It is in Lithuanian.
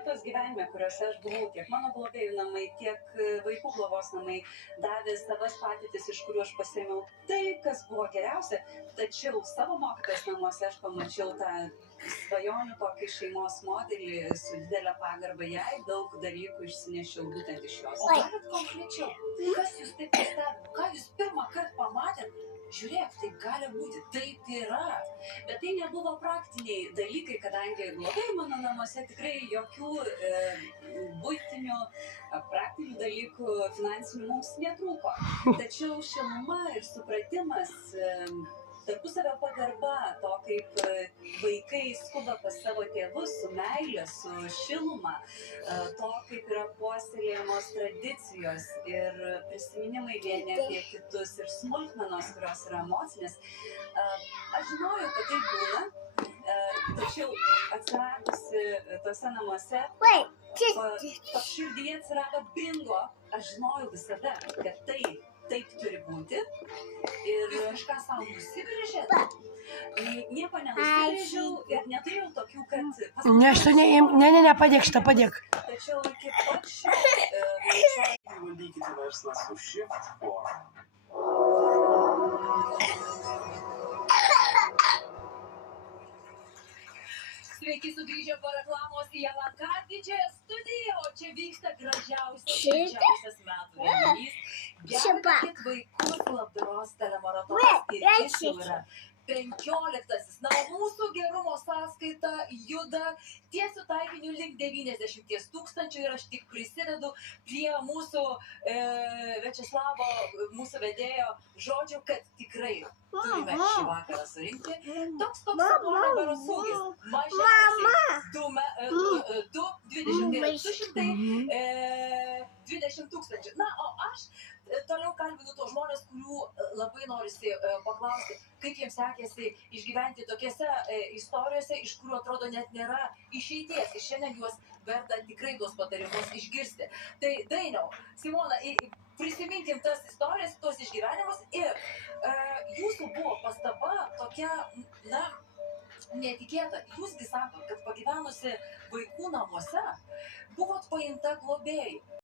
vietos gyvenime, kuriuose aš buvau, tiek mano globėjų namai, tiek vaikų globos namai davė savas patirtis, iš kurių aš pasėmiau tai, kas buvo geriausia. Tačiau savo mokytojos namuose aš pamačiau tą svajonių tokį šeimos modelį su didelė pagarba jai, daug dalykų išsinešiau būtent iš jos. O galit konkrečiau, kas jūs taip nustebino, ką jūs pirmą kartą pamatėt? Žiūrėk, taip gali būti, taip yra. Bet tai nebuvo praktiniai dalykai, kadangi globėjų mano namuose tikrai jokių buitinių, praktinių dalykų finansinių mums netrūko. Tačiau šiluma ir supratimas, tarpusavio pagarba, to kaip vaikai skuba pas savo tėvus su meile, su šiluma, to kaip yra puoselėjamos tradicijos ir prisiminimai vieni apie kitus ir smulkmenos, kurios yra emocinės. Aš žinojau, kad tai būna, tačiau atsiradusi tose namuose, širdyje atsirado bingo, aš žinojau visada, kad taip turi būti. Ir kažką savo nusibrėžėt? Nieko nenusibrėžiau ir neturėjau tokių, kad... Ne, padėk šitą, padėk. Tačiau iki pat šio... Valdykite verslą su Shift Forum. Sveiki sugrįžę po reklamos į LNK didžiąją studiją, o čia vyksta gražiausias metų renginys. Gelbėkit vaikus labdaros telemaratonas ir jis jau yra 15. Na, mūsų gerumo sąskaita juda tiesiu taikiniu link 90 000 ir aš tik prisidedu prie mūsų Večeslavo, mūsų vedėjo žodžių, kad tikrai turime šį vakarą surinkti. Toks sabonebaros ūgis. Mažiausiai 220 000. Na, o aš toliau kalbinu tos žmonės, kurių labai norisi paklausti, kaip jiems sekėsi išgyventi tokiose istorijose, iš kurių atrodo net nėra išeities. Ir šiandien juos verta tikrai tuos patarimus išgirsti. Tai Dainiau, Simona, prisiminkim tas istorijas, tuos išgyvenimus ir jūsų buvo pastaba tokia, na, netikėta. Jūsgi sakot, kad pagyvenusi vaikų namuose buvot paimta globėjai.